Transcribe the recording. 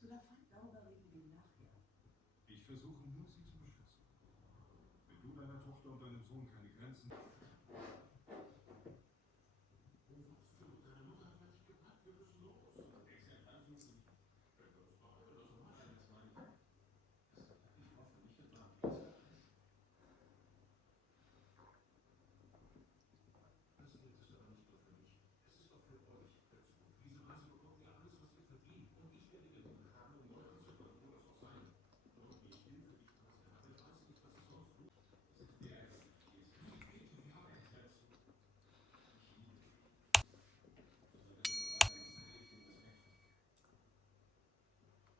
Darüber reden wir nachher. Ich versuche nur, sie zu beschützen. Wenn du deiner Tochter und deinem Sohn keine Grenzen...